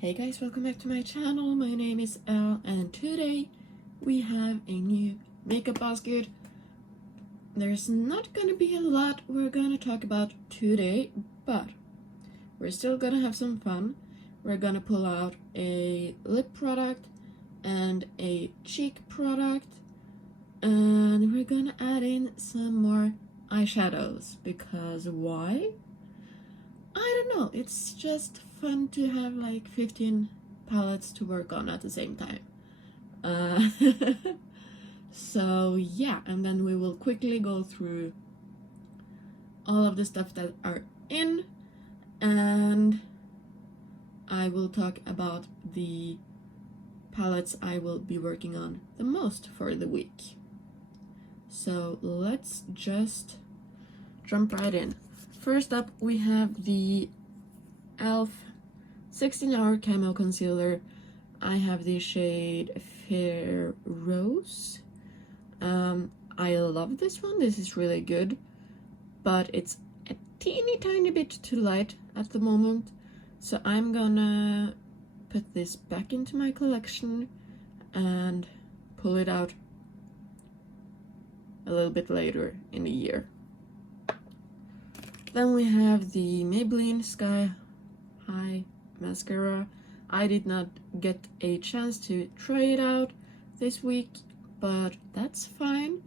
Hey guys, welcome back to my channel. My name is Elle and today we have a new makeup basket. There's not gonna be a lot we're gonna talk about today, but we're still gonna have some fun. We're gonna pull out a lip product and a cheek product, and we're gonna add in some more eyeshadows, because why? I don't know, it's just fun to have like 15 palettes to work on at the same time. So yeah, and then we will quickly go through all of the stuff that are in, and I will talk about the palettes I will be working on the most for the week. So let's just jump right in. First up, we have the e.l.f. 16-hour Camo Concealer. I have the shade Fair Rose. I love this one. This is really good, but it's a teeny tiny bit too light at the moment. So I'm gonna put this back into my collection and pull it out a little bit later in the year. Then we have the Maybelline Sky High Mascara. I did not get a chance to try it out this week, but that's fine.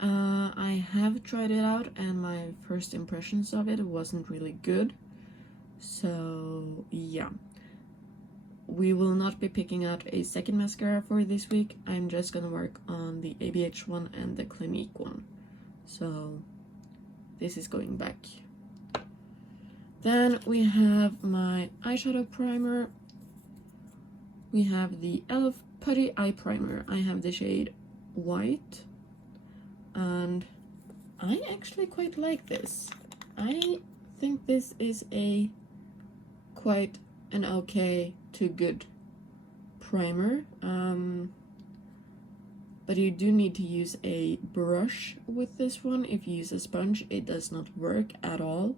I have tried it out and my first impressions of it wasn't really good. So yeah, we will not be picking out a second mascara for this week. I'm just gonna work on the ABH one and the Clinique one. So this is going back. Then we have my eyeshadow primer. We have the e.l.f. Putty Eye Primer. I have the shade White, and I actually quite like this. I think this is a quite an okay to good primer, but you do need to use a brush with this one. If you use a sponge, it does not work at all.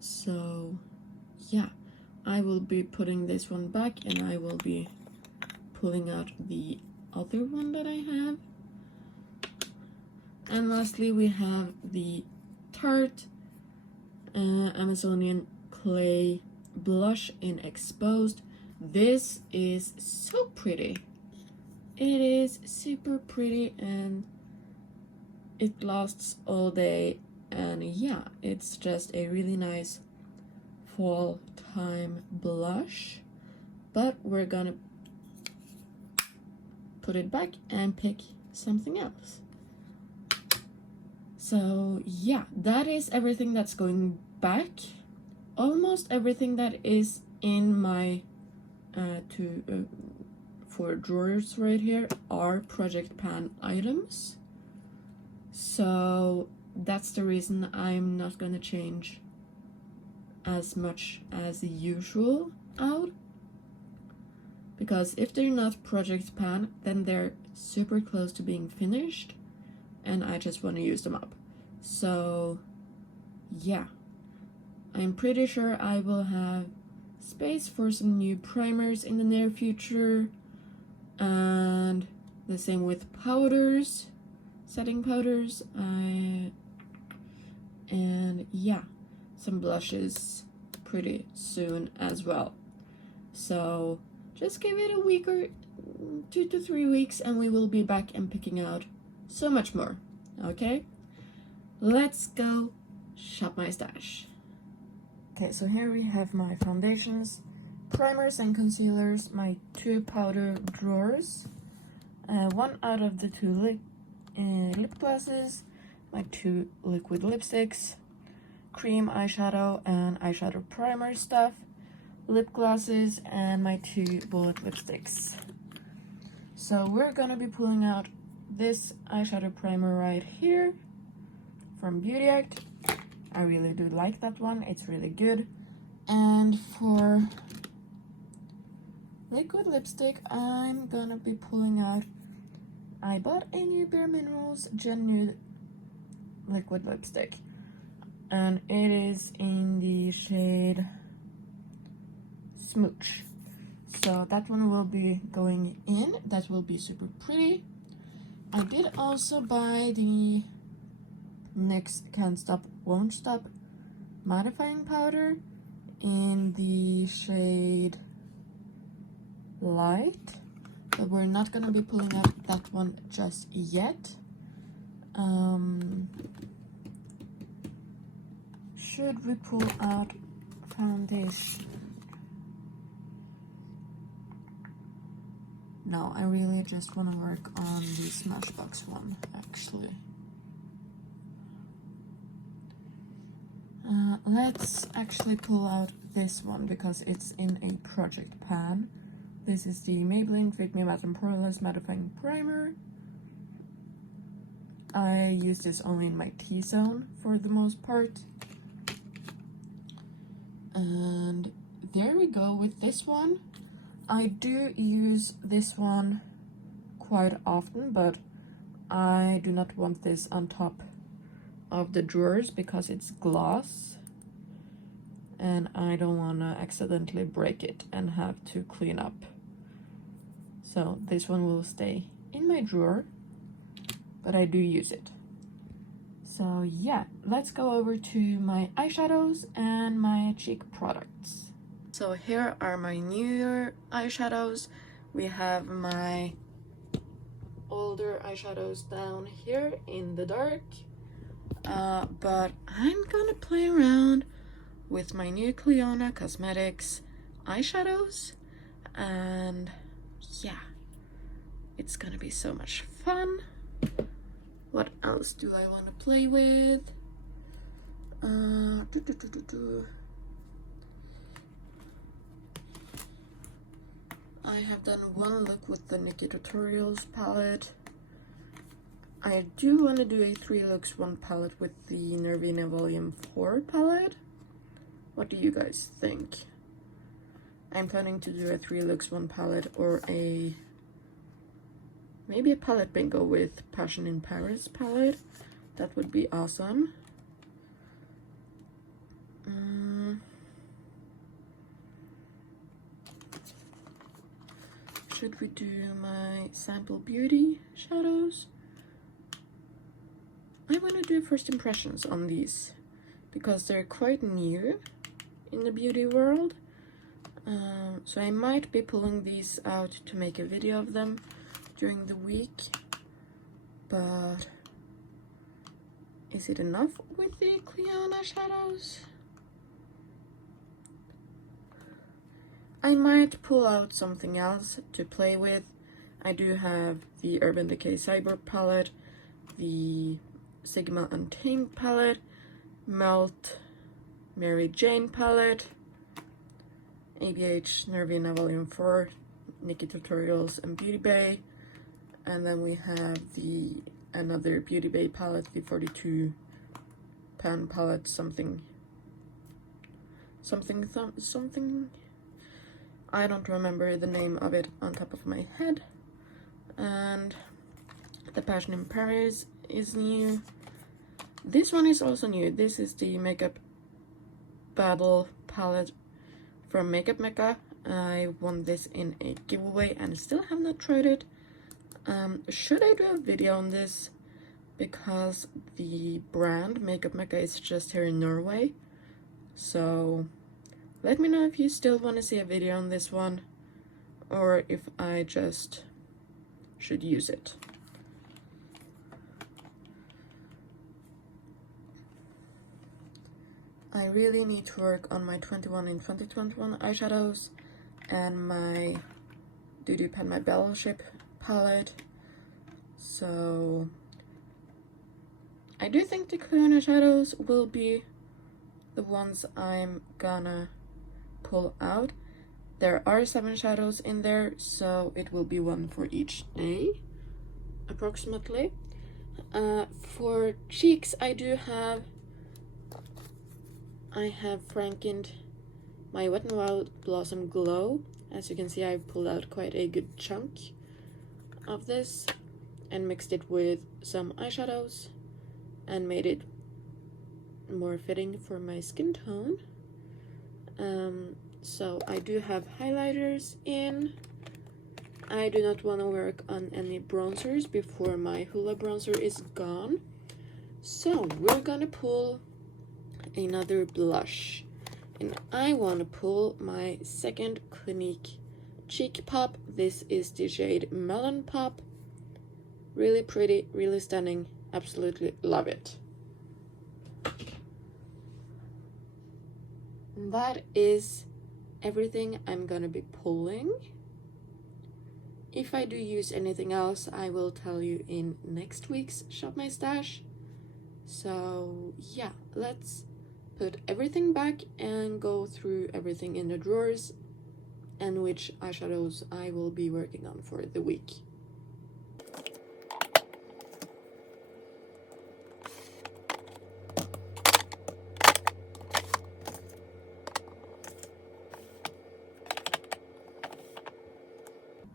So yeah, I will be putting this one back and I will be pulling out the other one that I have. And lastly, we have the Tarte Amazonian Clay Blush in Exposed. This is so pretty. It is super pretty and it lasts all day. And yeah, it's just a really nice fall time blush, but we're gonna put it back and pick something else. So yeah, that is everything that's going back. Almost everything that is in my four drawers right here are project pan items. So that's the reason I'm not gonna change as much as usual out, because if they're not project pan, then they're super close to being finished and I just want to use them up. So yeah, I'm pretty sure I will have space for some new primers in the near future, and the same with powders, setting powders, and yeah, some blushes pretty soon as well. So just give it a week or 2 to 3 weeks and we will be back and picking out so much more. Okay, let's go shop my stash. Okay, so here we have my foundations, primers and concealers, my 2 powder drawers, 1 out of the 2 lip glosses, my 2 liquid lipsticks, cream eyeshadow and eyeshadow primer stuff, lip glosses, and my 2 bullet lipsticks. So we're gonna be pulling out this eyeshadow primer right here from Beauty Act. I really do like that one, it's really good. And for liquid lipstick, I'm gonna be pulling out, I bought a new Bare Minerals Gen Nude liquid lipstick, and it is in the shade Smooch. So that one will be going in. That will be super pretty. I did also buy the NYX Can't Stop Won't Stop mattifying powder in the shade Light, but we're not gonna be pulling out that one just yet. Should we pull out foundation? No, I really just want to work on the Smashbox one, actually. Let's actually pull out this one because it's in a project pan. This is the Maybelline Fit Me Mattifying Primer. I use this only in my T-zone for the most part. And there we go with this one. I do use this one quite often, but I do not want this on top of the drawers because it's gloss and I don't want to accidentally break it and have to clean up. So this one will stay in my drawer, but I do use it. So yeah, let's go over to my eyeshadows and my cheek products. So here are my newer eyeshadows. We have my older eyeshadows down here in the dark. But I'm gonna play around with my new Cliona Cosmetics eyeshadows, and yeah, it's gonna be so much fun. What else do I want to play with? I have done one look with the Nikki Tutorials palette. I do want to do a 3 looks 1 palette with the Nervina Volume 4 palette. What do you guys think? I'm planning to do a 3 looks 1 palette or maybe a palette bingo with Passion in Paris palette. That would be awesome. Should we do my Sample Beauty shadows? I want to do first impressions on these because they're quite new in the beauty world. So I might be pulling these out to make a video of them during the week. But is it enough with the Cliona shadows? I might pull out something else to play with. I do have the Urban Decay Cyber palette, the Sigma Untamed palette, Melt Mary Jane palette, ABH Nervina Volume 4, Nikki Tutorials and Beauty Bay, and then we have another Beauty Bay palette, the 42 pan palette, something. I don't remember the name of it on top of my head. And the Passion in Paris is new. This one is also new. This is the Makeup Battle palette from Makeup Mecca. I won this in a giveaway and still have not tried it. Should I do a video on this? Because the brand Makeup Mecca is just here in Norway. So let me know if you still want to see a video on this one, or if I just should use it. I really need to work on my 21 in 2021 eyeshadows and my Pan My Battleship palette. So I do think the Cliona shadows will be the ones I'm gonna pull out. There are 7 shadows in there, so it will be 1 for each day, approximately. For cheeks, I have frankened my Wet n Wild Blossom Glow. As you can see, I pulled out quite a good chunk of this and mixed it with some eyeshadows and made it more fitting for my skin tone. So I do have highlighters in. I do not want to work on any bronzers before my Hoola bronzer is gone. So we're gonna pull another blush. And I want to pull my second Clinique cheek pop. This is the shade Melon Pop. Really pretty, really stunning. Absolutely love it. And that is everything I'm gonna be pulling. If I do use anything else, I will tell you in next week's Shop My Stash. So yeah, let's put everything back and go through everything in the drawers and which eyeshadows I will be working on for the week.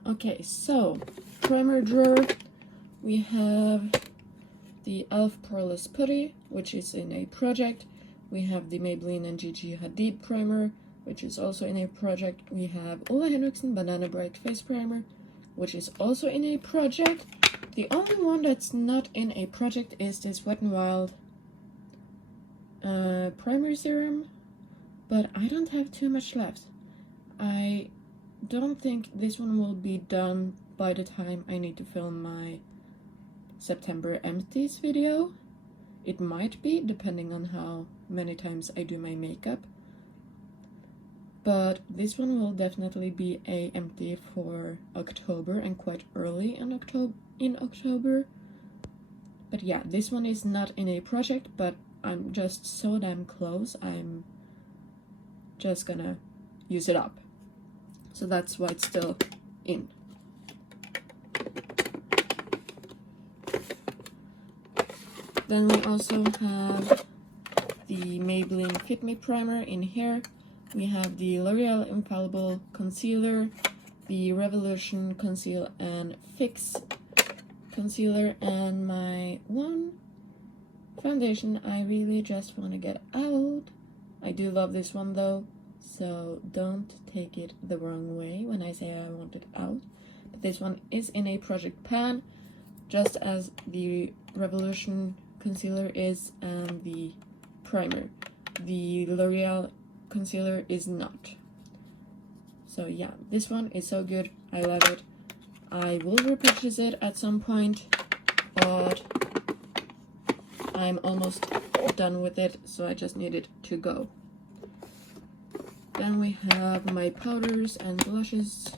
Okay, so primer drawer, we have the e.l.f. Poreless Putty, which is in a project. We have the Maybelline and Gigi Hadid primer, which is also in a project. We have Ole Henriksen Banana Bright Face Primer, which is also in a project. The only one that's not in a project is this Wet n Wild primer serum, but I don't have too much left. I don't think this one will be done by the time I need to film my September empties video. It might be, depending on how many times I do my makeup. But this one will definitely be a empty for October, and quite early in October. But yeah, this one is not in a project, but I'm just so damn close. I'm just gonna use it up. So that's why it's still in. Then we also have the Maybelline Fit Me Primer in here. We have the L'Oreal Infallible Concealer, the Revolution Conceal and Fix Concealer, and my one foundation I really just want to get out. I do love this one though, so don't take it the wrong way when I say I want it out. But this one is in a project pan, just as the Revolution Concealer is and the primer. The L'Oreal concealer is not. So yeah, this one is so good. I love it. I will repurchase it at some point, but I'm almost done with it, so I just need it to go. Then we have my powders and blushes.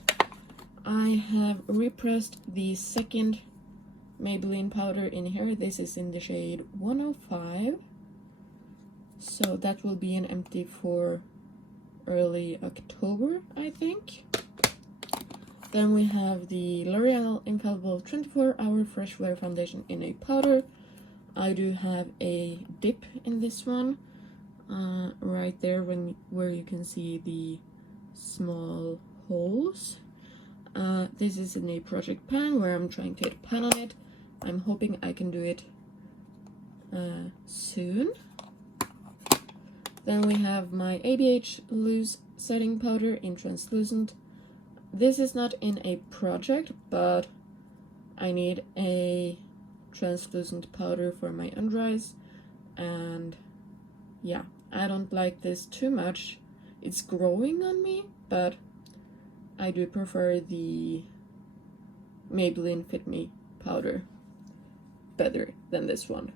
I have repressed the second Maybelline powder in here. This is in the shade 105. So that will be an empty for early October, I think. Then we have the L'Oreal Infallible 24-Hour Freshwater Foundation in a powder. I do have a dip in this one, right there where you can see the small holes. This is in a project pan where I'm trying to get pan on it. I'm hoping I can do it soon. Then we have my ABH Loose Setting Powder in Translucent. This is not in a project, but I need a translucent powder for my under eyes. And yeah, I don't like this too much. It's growing on me, but I do prefer the Maybelline Fit Me powder better than this one.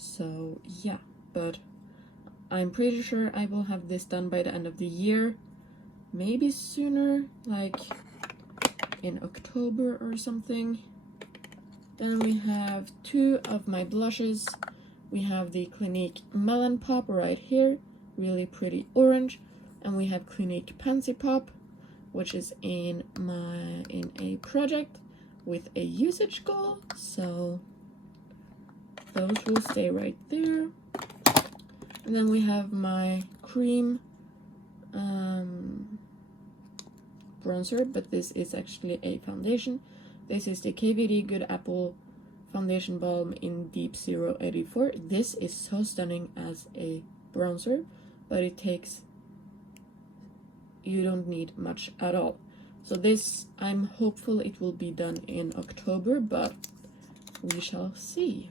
So yeah, but I'm pretty sure I will have this done by the end of the year. Maybe sooner, like in October or something. Then we have two of my blushes. We have the Clinique Melon Pop right here, really pretty orange. And we have Clinique Pansy Pop, which is in a project with a usage goal, so those will stay right there. And then we have my cream bronzer, but this is actually a foundation. This is the KVD Good Apple Foundation Balm in Deep 084. This is so stunning as a bronzer. but you don't need much at all. So this, I'm hopeful it will be done in October, but we shall see.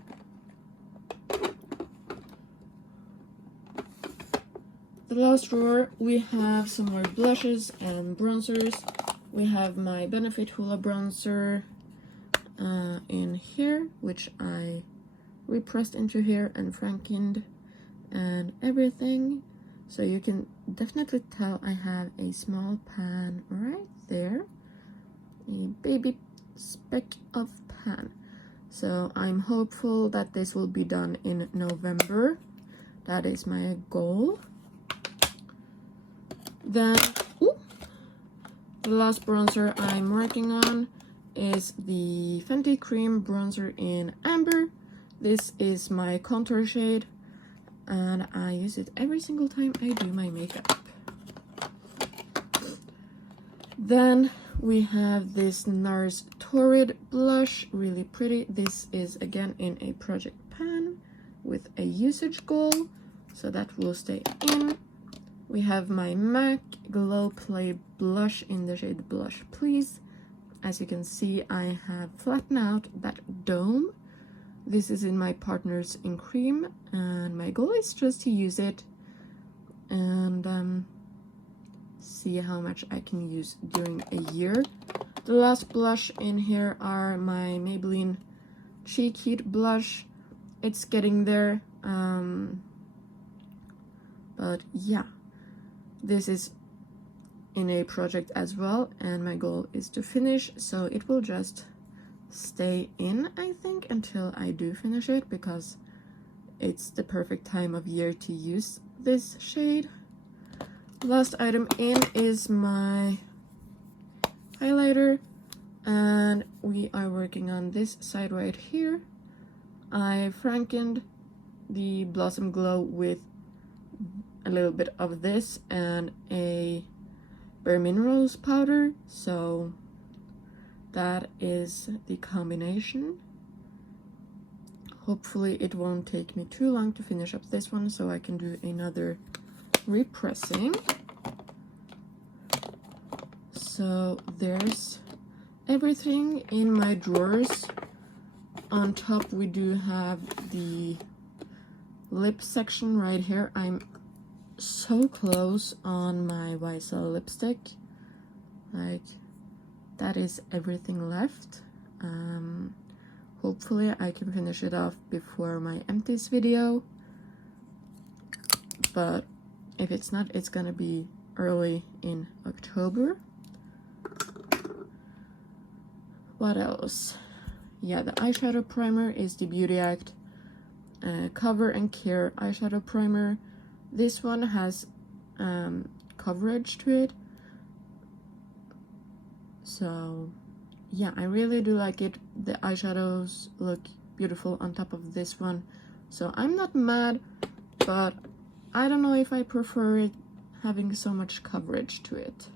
The last drawer, we have some more blushes and bronzers. We have my Benefit Hoola bronzer in here, which I repressed into here and frankened and everything. So you can definitely tell I have a small pan right there, a baby speck of pan. So I'm hopeful that this will be done in November. That is my goal. Then, the last bronzer I'm working on is the Fenty Cream Bronzer in Amber. This is my contour shade, and I use it every single time I do my makeup. Then we have this Nars Torrid blush, really pretty. This is again in a project pan with a usage goal, so that will stay in. We have my MAC Glow Play blush in the shade Blush Please. As you can see, I have flattened out that dome. This is in my Partners in Cream, and my goal is just to use it and see how much I can use during a year. The last blush in here are my Maybelline Cheek Heat blush. It's getting there, but yeah. This is in a project as well, and my goal is to finish, so it will just stay in, I think, until I do finish it, because it's the perfect time of year to use this shade. Last item in is my highlighter, and we are working on this side right here. I frankened the Blossom Glow with a little bit of this and a Bare Minerals powder, so that is the combination. Hopefully it won't take me too long to finish up this one, so I can do another repressing. So there's everything in my drawers. On top we do have the lip section right here. I'm so close on my YSL lipstick, like that is everything left. Hopefully I can finish it off before my empties video, but if it's not, it's gonna be early in October. What else? Yeah, the eyeshadow primer is the Beauty Act Cover and Care eyeshadow primer. This one has coverage to it, so yeah, I really do like it. The eyeshadows look beautiful on top of this one, so I'm not mad, but I don't know if I prefer it having so much coverage to it.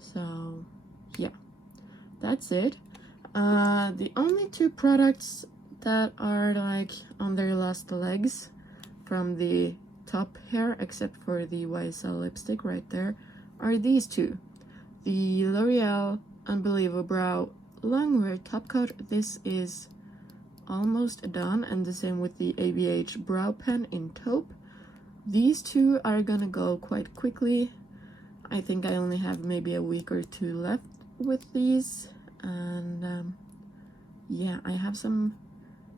So yeah, that's it. The only two products that are like on their last legs from the top here, except for the YSL lipstick right there, are these two. The L'Oreal Unbelievable Brow Longwear Top Coat. This is almost done, and the same with the ABH Brow Pen in taupe. These two are gonna go quite quickly. I think I only have maybe a week or two left with these, and yeah, I have some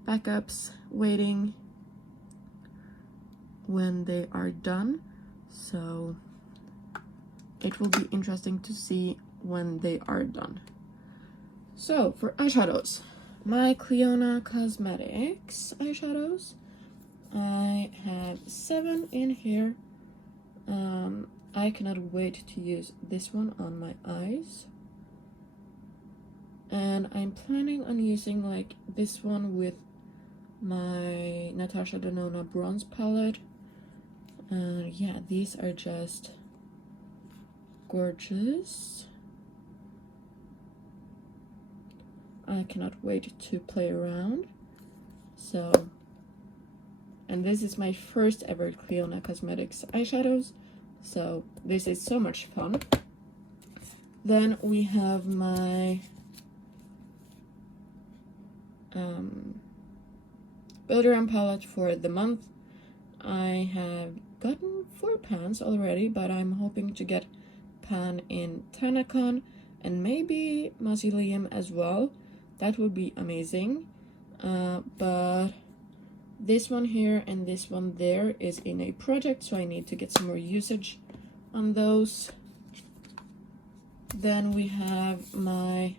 backups waiting when they are done, so it will be interesting to see when they are done. So for eyeshadows, my Clionadh Cosmetics eyeshadows, I have 7 in here. I cannot wait to use this one on my eyes, and I'm planning on using like this one with my Natasha Denona bronze palette. Yeah, these are just gorgeous. I cannot wait to play around. So And this is my first ever Cliona Cosmetics eyeshadows, so this is so much fun. Then we have my Builder and palette for the month. I have gotten 4 pans already, but I'm hoping to get pan in Tanacon and maybe Mausoleum as well. That would be amazing. But this one here and this one there is in a project, so I need to get some more usage on those. Then we have my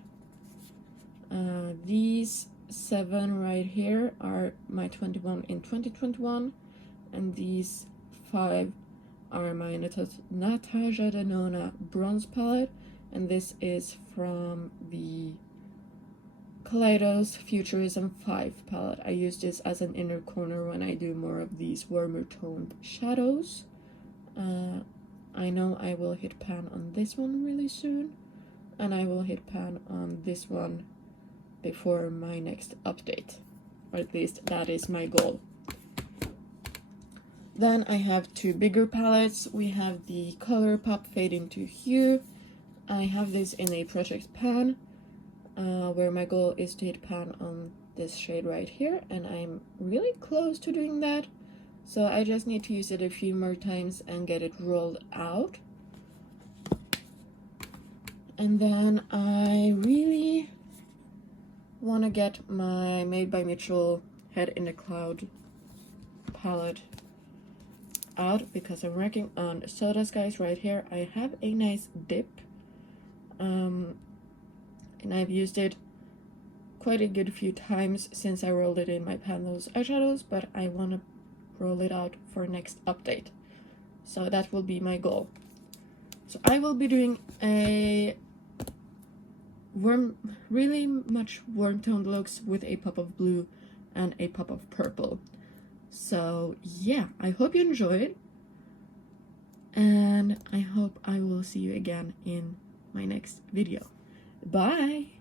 these 7 right here are my 21 in 2021, and these 5 are my Natasha Denona bronze palette, and this is from the Kaleidos Futurism 5 palette. I use this as an inner corner when I do more of these warmer toned shadows. I know I will hit pan on this one really soon, and I will hit pan on this one before my next update, or at least that is my goal. Then I have 2 bigger palettes. We have the ColourPop Fade into Hue. I have this in a project pan, where my goal is to hit pan on this shade right here, and I'm really close to doing that. So I just need to use it a few more times and get it rolled out. And then I really want to get my Made by Mitchell Head in the Cloud palette out, because I'm working on Soda Skies right here. I have a nice dip, and I've used it quite a good few times since I rolled it in my pan those eyeshadows, but I want to roll it out for next update. So that will be my goal. So I will be doing a really much warm toned looks with a pop of blue and a pop of purple. So yeah, I hope you enjoyed, and I hope I will see you again in my next video. Bye!